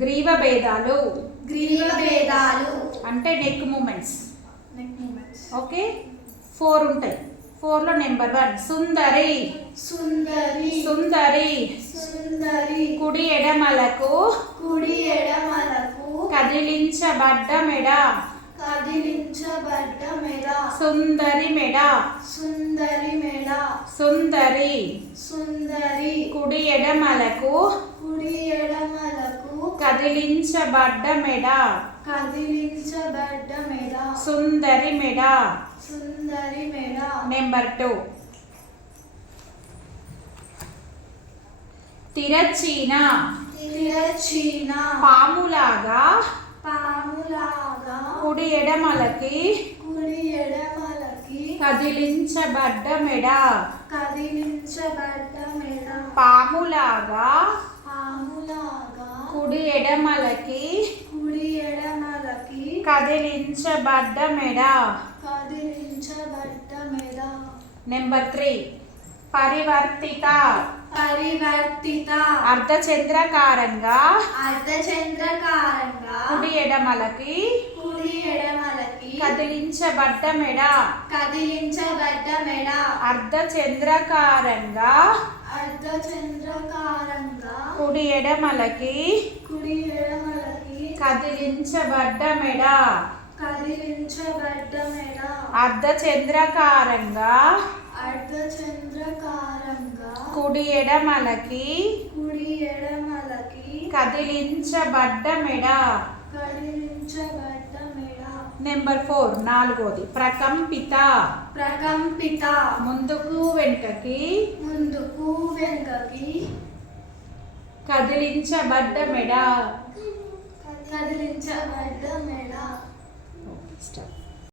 గ్రీవ భేదాలు. గ్రీవ భేదాలు అంటే neck movements. Neck movements. Okay, 4 ఉంటాయి. 4లో నెంబర్ 1 సుందరి. సుందరి సుందరి. సుందరి కుడి ఎడమలకు. కుడి ఎడమలకు కదిలించబడ్డ మెడ. కదిలించబడ్డ మెడ. సుందరి మెడ. సుందరి మెడ. సుందరి. సుందరి కుడి ఎడమలకు. కుడి ఎడమలకు కదిలించబడ్డ మెడ. కదిలించబడ్డ మెడ. సుందరి మెడ. సుందరి మెడ. నెంబర్ 2 తిరచీన. తిరచీన పాములాగా. పాములాగా కుడి ఎడమలకి. కుడి ఎడమలకి కదిలించబడ్డ మెడ. కదిలించబడ్డ మెడ. పాములాగా. పాములాగా కుడి ఎడమలకి. కుడి ఎడమలకి కదిలించబడ్డ మెడ. కదిలించబడ్డ మెడ. నెంబర్ 3 పరివర్తిత. పరివర్తిత అర్ధచంద్రకారంగా. అర్ధచంద్రకారంగా కుడి ఎడమలకి. కుడి ఎడమలకి కదిలించబడ్డ మెడ. కదిలించబడ్డ మెడ. అర్ధచంద్రకారంగా. అర్ధచంద్రకారంగా కుడి ఎడమలకి. కుడి ఎడమలకి కదిలించబడ్డ మెడ. కదిలించబడ్డ మెడ. అర్ధచంద్రకారంగా. అర్ధచంద్రకారంగా కుడి ఎడమలకి. కుడి ఎడమలకి కదిలించబడ్డ మెడ. కదిలించబడ్డ మెడ. నెంబర్ 4 నాలుగోది ప్రకంపిత. ప్రకంపిత ముందుకు వెనుకకి. ముందుకు వెనుకకి కదిలించబడ్డ మెడ. కదిలించబడ్డ మెడ.